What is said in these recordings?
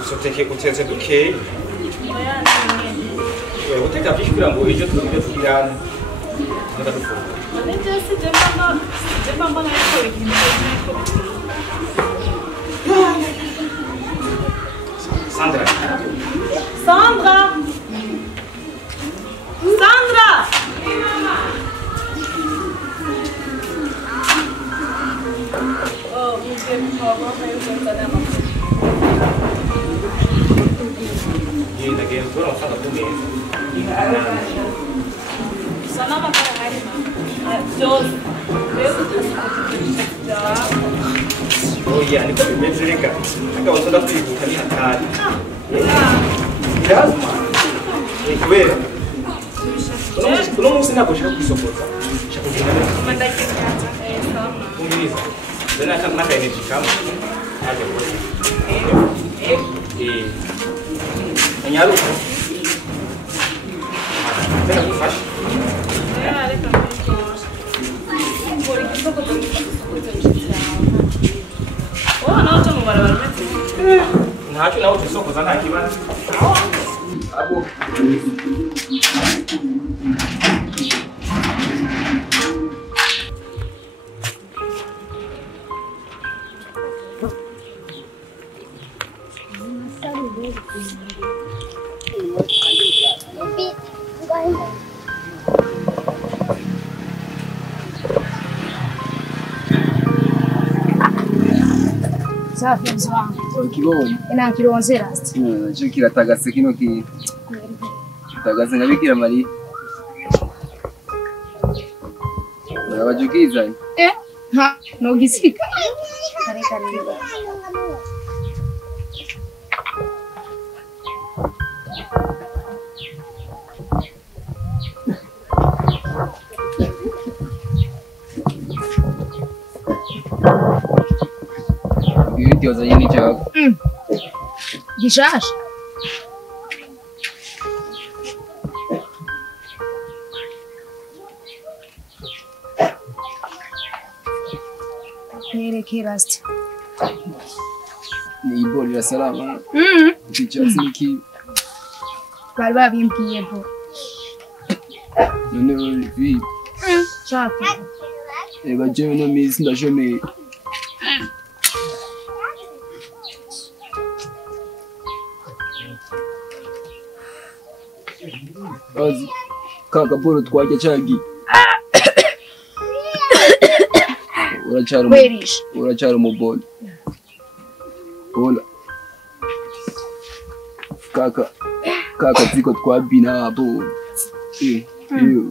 Usoteke uteze duke. Wewe uteka bishikira ngo ejo tugire tugirana. Ndadufura. Nje sije mama na yako ikintu. Sandra. Sandra! Sandra! Oui, maman. Oh, vous êtes pas vraiment Ini lagi tu orang sangat bumi. Sana makara hari mah. Jos. Oh iya, ini kok bimezeka. Aka watoda kwibuka ni hatari. Lazima. Kweli. Kuna musi nako shaka kwisokota. Shaka kugenda. Mandaki kata. Sawa. Kumiliza. Dana kama naka energy kama. Aje kwa. Anyaru. Tena kufashi. Reka mbiko. Mbori kisoko to Oh, não, tu não vai levar Ntacyo nawe tusokoza nta kibazo. Abo. Safi mzwangu. Kibonye. Ina kironse last. Cyo kiratagase kino ki. Tagase ngabikira Maria. Urabajukiza? Ha, no gisika. Kare kare. Gyoza yini chako. Gishasha. Nireke last. Ni iboli ya salama. Kichasi niki. Bari babimbwiye bo. None vi. Chapi. Ega jewe no mizi ndashomeye. Azi kaka poro twajya cyagi uracyari umuboni bona kaka ziko twabina abo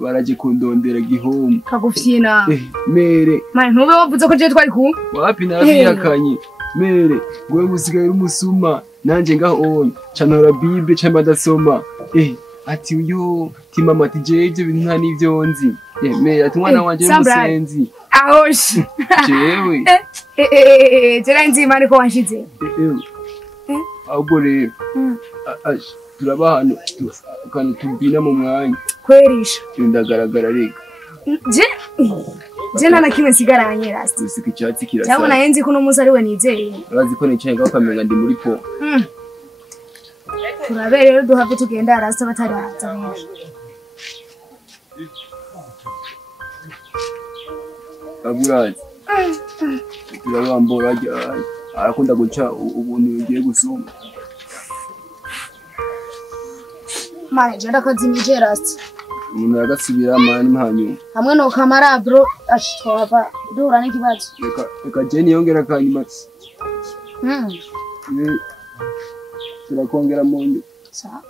baraje kundondera gihomu kagufyina mere mani ntube wavuze ko je twari kumwe wapi nabihakanye mere gwe gusigaye umusuma nanje ngaho onye canora bible cyamba ndasoma ati uyo ti mama ati jeje bintu nta nivyo nzi mere ati mwana wanje musenzi ahoshi jewe jera nzi mani ko wanshize ahubwo rero turaba hano kandi tubina mu mwanya kwerisha ndagaragara rega je nana kimwe sigaranye last usika icyatsi kirasa cyabona yenzi ko no muzi ari we nizeye urazi ko nicaye ngaho kamenga ndi muri po turabe rero duhave tugenda arasta batari baza benshi aburazi turabambora arakunda guca ubuntu ugiye gusoma mane je ndakazimije last umuntu yagasubira mani hanyuma hamwe no kamara bro ashitwava duhura n'ikibazo reka Jenny yongera kanyuma turakongera mu ndu sawa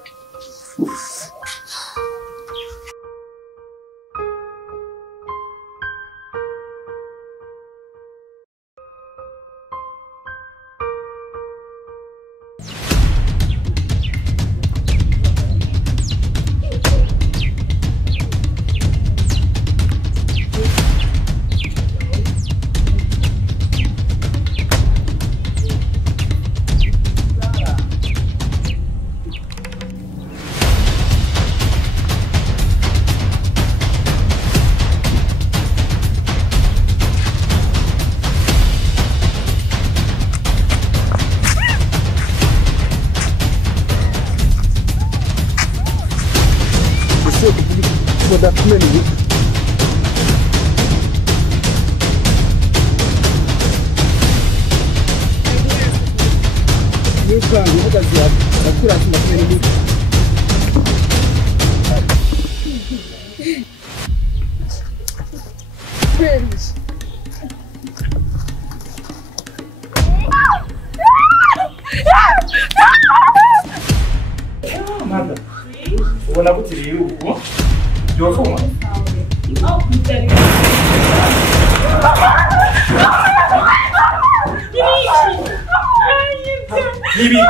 kumena ibi Yuka nguhagaze akura kumena ibi Friends Manda. Ubona gutiriye uko? Yofuma. Au kutari. Bibi.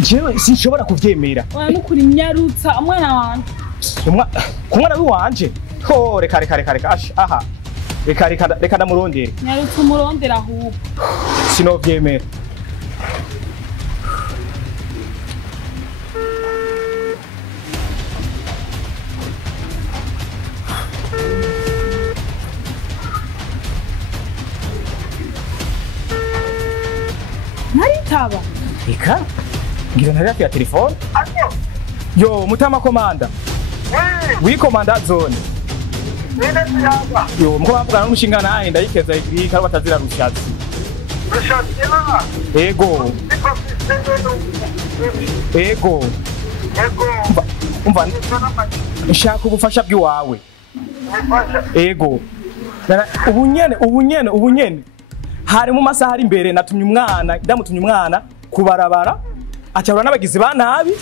Jewe sinshobora kuvyemera. Oya nukuri myarutsa umwana wanje. Kumwana wiwanje. Ho reka ash aha. Reka ndamurondere. Myarutsa umurondera ahubwo. Sinovyemera. Naritaba. Eka? Ngira ntari hafi ya telefone? Yo, Mutama komanda. Wi komanda zone. Yo, mko bavugana n'umushinga nahe ndayikeza igiri kari batazira rushatsi. Ego. Umva. Nshaka ubufasha bw'iwawe. Ego. Ubunyene. Hari mu masaha ari imbere natumye umwana kubarabara acabura n'abagizi ba nabi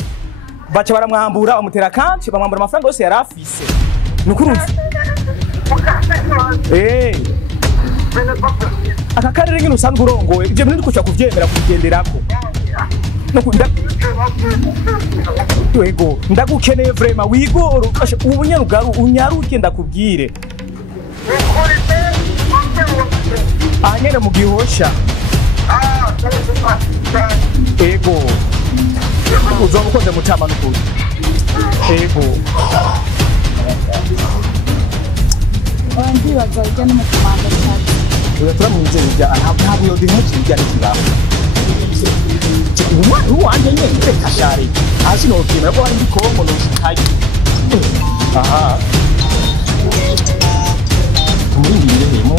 baca baramwambura bamutera kanci bamwambura amafaranga yose yarafise nukuruzi aka karere ngino usanzwe urongoye ivyo bintu ndikuca kuvyemera kubigenderako Ego ndagukeneye vraiment wigoro ubunyarugaru unyaruke ndakubwire anyene mu gihosha Ego uzomukoze Mutama n'ukuri Ego Wandi bazajya n'umukomanda cyane Uyatura mu nzego bya ntabwo yo diheje bijyane kibaho Uwanje nyene reka shari hasi no kima ko ari Kongo no shikayi Aha Muri ndimo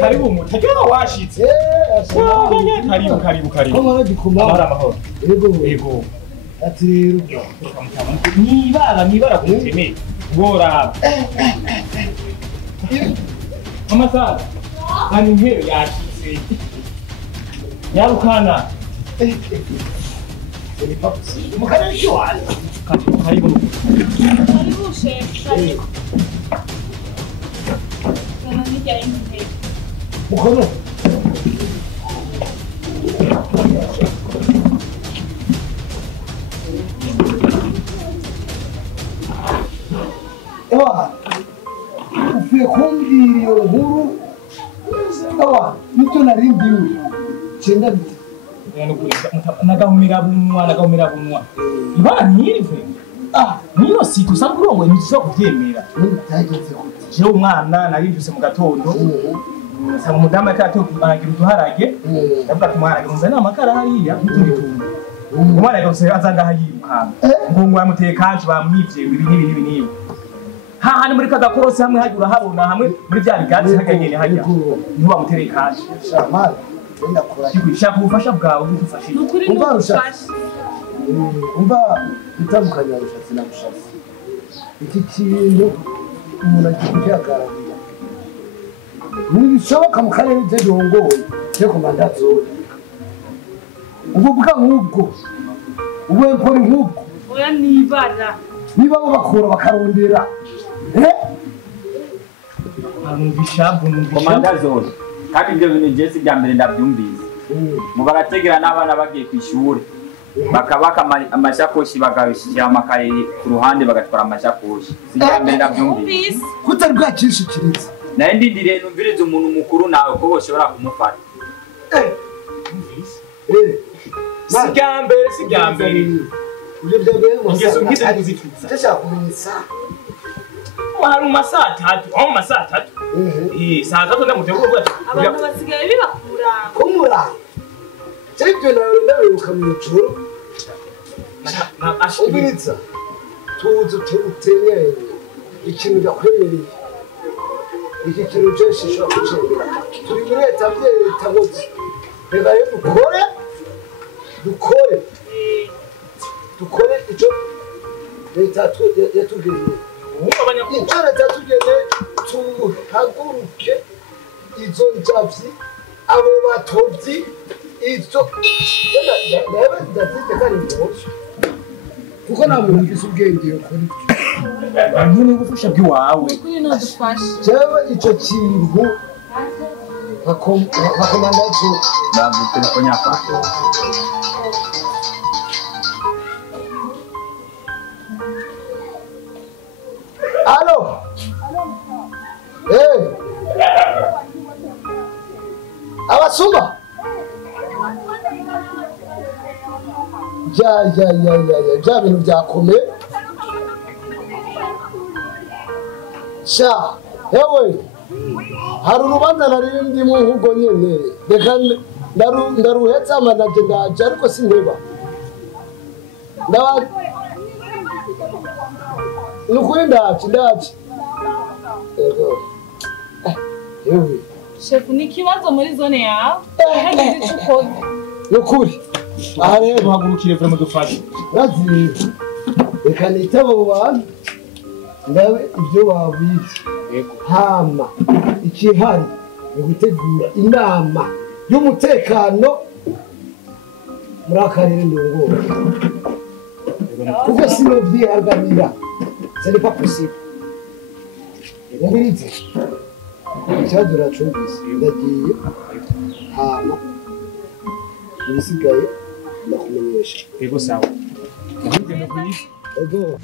Karibu mutajya washitse karibu amahoro Ego ati rero nibara kumuteme bora amasaha kandi nkero yashitse yarukana mukana cyane karibu chef mukono uvuye kumbwira iyo nkuru Chenda bite. nagahumira bunwa ibara ntirive niyo si tusanzwe urongoye ntitushobora kuvyemera Byagenze gute? jewe umwana narivuse mu gatondo nsaba umudamu ariko aragira uduharage ndavuga ati umwana nzanira amakara hariya n'utundi umwana yagarutse azanga hayirukanga ngo yamuteye kanji bamwivye ibi n'ibi hahandi muri kagakorose hamwe hajya urahabona hamwe muri bya bigatsi hajya nyene hajya niho bamutereye kanji Shamari. Wenda kuraje. shaka ubufasha bwawe budufashe Nukuri n'ubufasha. Umva bitandukanye arushatse na bushatse. Iki kintu umuntu agihagararira. Ntibishoboka mu karere by'indongoye cyo kumandazo. Ubu nk'ubwo. Ubu nkora nk'ubwo. Oya nibara. Niba bo bakura bakarondera. numvishabu komanda zone kandi ibyo bintu Jesse bya mbere ndabyumvise mu barategera n'abana bagiye ku ishuri bakabaka amashakoshi bagashira amakaye ku ruhande bagatwara amashakoshi sibya mbere ndabyumvise Kutari bwacishikiriza. naye ndindiriye numvirize umuntu mukuru nawe ko boshobora kumufata sibya mbere Ibyo byabere mu ingeso nk'izo ntizifite Ndashaka kumenya isaha. hari mu masaha 3 aho mu masaha 3 saa 3 ndamutegura bwa Abantu basigaye bibakura. Kumura. Cyebyo nawe ndabiruka mu ijoro. Ubiriza. Tuzi utenyeye. Ikintu ndakwemereye. Iki kintu cyose cyo kucengera. Turi muri leta byereta bose. Reka yo dukore icyo leta yatubwiye. Icyo leta yatubwiye tuhaguruke izo njavyi abo batovyi izo nawe ndazite kandi ndoshe kuko nta muntu ufise ubwenge yo kuri nk'ubu ubufasha bw'iwawe Nukuri n'ubufasha. jewe ico kintu bakomanda cyo ndavuga telefone yafata Allo Abasuma bya bintu byakome sha hewe hari urubanza narindimo nk'ubwo nyene reka ndaruhetse amanaje ndaje ariko sinteba nukuri ndaje ego yewe Chef ni kibazo muri zone yawe. Hagize icyo ukoze. nukuri aha rero duhagurukire vure mudufashe Razi, reka nitaba abo bantu ndabe ibyo babizi hama ikihari ni gutegura inama y'umutekano muri akarere ndongoye kuko sino byihagamira ce n'est pas possible umurize ikibazo uracumvise ndagiye hama ibisigaye ndakumenyesha yego sawa ego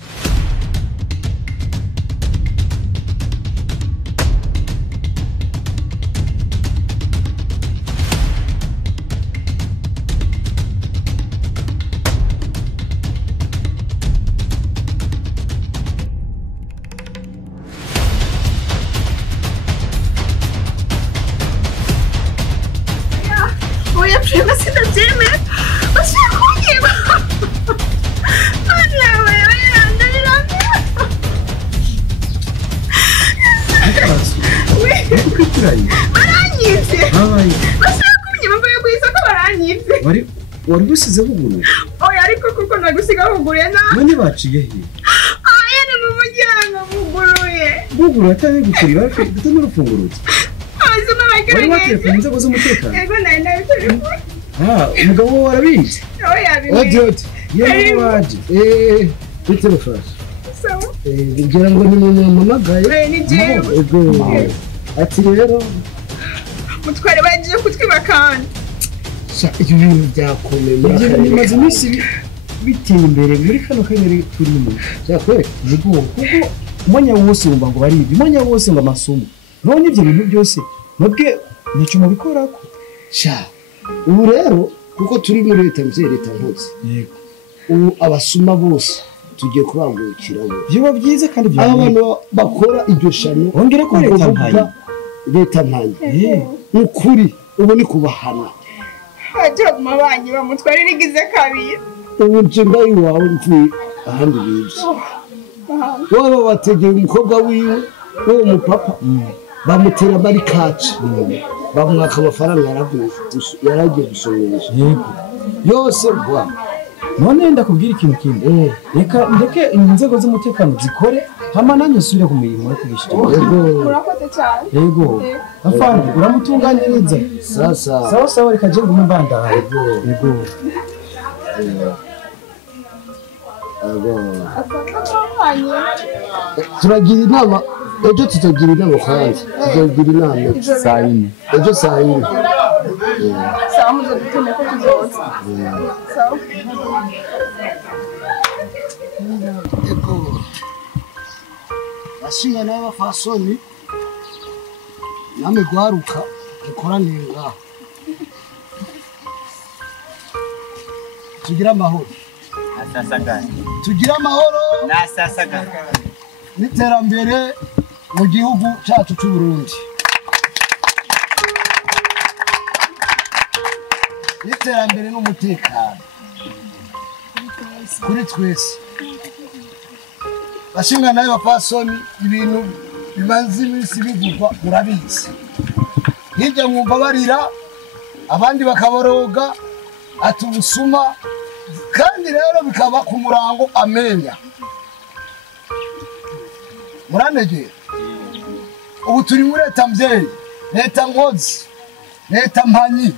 Oya prima sitabyemera bashaka kunyiba nawe ndabirambira baranyibye bashaka kunyiba mvuye ku isoko baranyibye wari gusize buguru oya ariko kuko nagusiga buguruye nawe none baciye he aya ni mu muryango buguruye buguru atari gukurira bafite n'urufunguruzo abazima wari bagiranye waterefone inzego z'umutekano ego nari nabitelefone umugabo wawe warabizi oya bimwe Idiot. yewe waje Bitelefone. sawa Ngira ngo ni umuntu mpamagaye. ni jewe Ego. Ati rero mutware bagiye kutwiba kandi ibyo bintu byakomeye muri ibyo aka bintu bimaze karere. iminsi biteye imbere muri kano karere turimo Cyakwe. yego kuko umwanya wose wumva ngo baribye umwanya wose ngo amasomo none ibyo bintu byose mwebwe ntacyo mubikorako sha ubu rero kuko turi muri leta mvye leta nkozi yego ubu abasuma bose tugiye kubangurukira bo biba byiza kandi byo abantu bakora iryo shano ongera ko leta mpaye leta mpaye ukuri ubu ni kubahana Haje mu banyi bamutwara rigize kabiri. ubu nje ndayi wawe mvuye ahandi bivye waba wategeye umukobwa wiwe uwo mupapa bamutera bari kaci bamwaka amafaranga yaragiye gusomesha yego yose bwa none ndakubwira ikintu kimwe reka ndeke inzego z'umutekano zikore hama nanjye nsubire ku mirimo yo kubishira Murakoze cyane. yego afande uramutunganyiriza sasa sawa sawa reka je ngume mbanda yego turagira inama ejo tutagira inama kandi tuzagira inama saa yine ejo saa yine Sawa muze gutuma ko tuzoza. Sawa. ego bashinga n'abafasoni namwe gwaruka mukoraniye ngaho tugira amahoro tugira amahoro n'iterambere mu gihugu cyacu cy'u Burundi n'iterambere n'umutekano kuri twese bashinga nayo bafasoni ibintu bimaze iminsi bivugwa murabizi hirya mwumva barira abandi bakaboroga ati ubusuma kandi rero bikaba ku murango amenya muranegera ubu turi muri leta mvyeyi leta nkozi leta mpanyi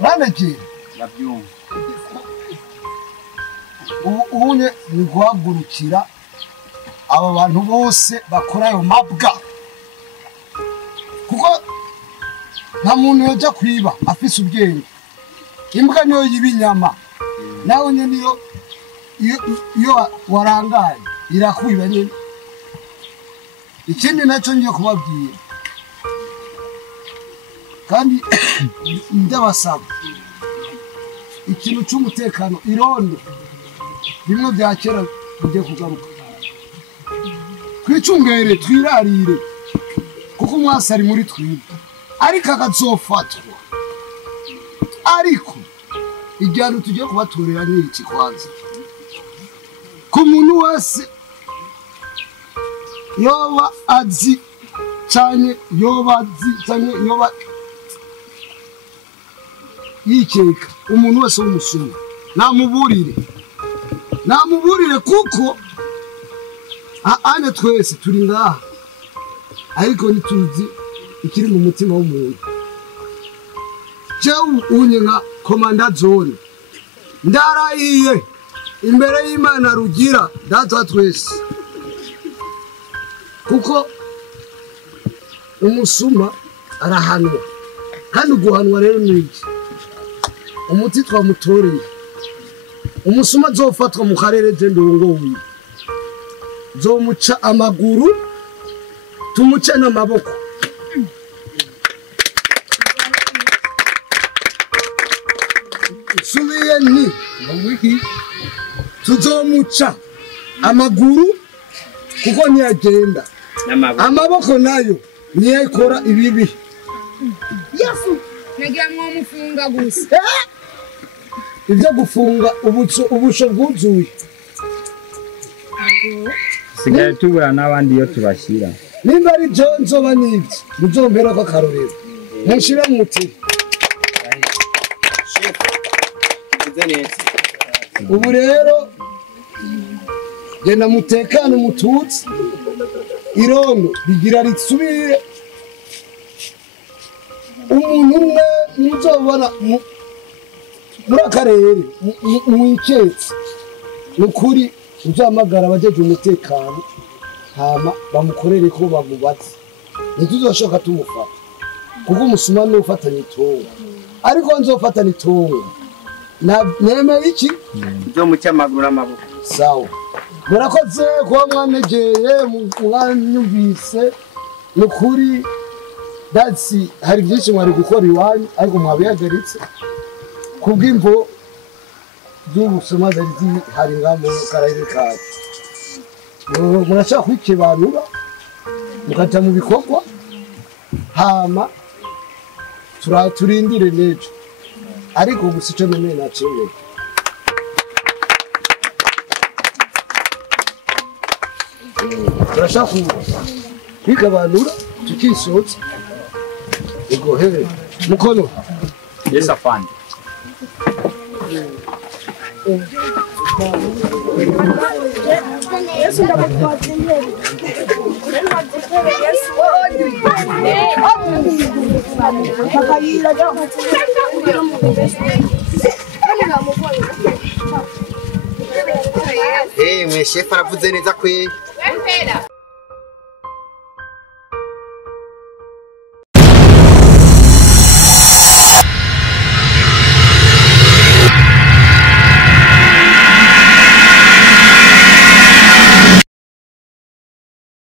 muranegera ndabyumva ubu unye ni guhagurukira aba bantu bose bakora ayo mabwa kuko nta muntu yoja kwiba afise ubwenge imbwa niyo yiba inyama nawe nyene iyo warangaye irakwiba nyene ikindi nacyo ngiye kubabwira kandi ndabasaba ikintu cy'umutekano irondo bimwe bya kera bigiye kugaruka twicungere twirarire kuko umwasi ari muri twibwe ariko akazofatwa ariko igihano tugiye kubatorera ni iki kwanza ku muntu wese yoba azi canke yoba yikeka umuntu wese w'umusuma namuburire kuko ane twese turi ngaha ariko ntituzi ikiri mu mutima w'umuntu jewe unye nka komanda zone ndarahiye imbere y'Imana rugira data twese kuko umusuma arahanwa kandi guhanwa rero ni iki umuti twamutoreye umusuma azofatwa mu karere je ndongoye zomuca amaguru tumuce n'amaboko subiye ni tuzomuca amaguru kuko ntiyagenda amaboko nayo niyekora ibibi Yafu. Nagira mwo mufunga gusa. ibyo gufunga ubusho bwuzuye sigaye tubura n'abandi iyo tubashyira nimba ari byo nzoba n'ibyo muzombera ko akarorero munshire mu mutima ubu rero genda mutekane mututsi irondo rigira ritsubire umuntu umwe muzobona muri akarere mwiketse nukuri uzamagara abajeje umutekano hama bamukorere ko bamubatse ntituzoshoka tumufata kuko umusuma ni ufatanye itongo ariko nzofatana itongo nemeye iki byo mucye amaguru amaboko sawa murakoze kuba mwanegeye mwanyumvise nukuri Datsi hari byinshi mwari gukora iwanyu ariko mwabihagaritse kubw'imvo z'ubusuma zari zihari ngaho mu karere kacu. Murashaka kwikebanura mukaja mu bikorwa hama turindire n'ejo ariko gusa ico nemeye nacengeye. Turashaka kwikebanura tukisotsa ego hehe mukono. Yes afande. Yesu ndamutwaje imbere. Mwe shefu aravuze neza kwe.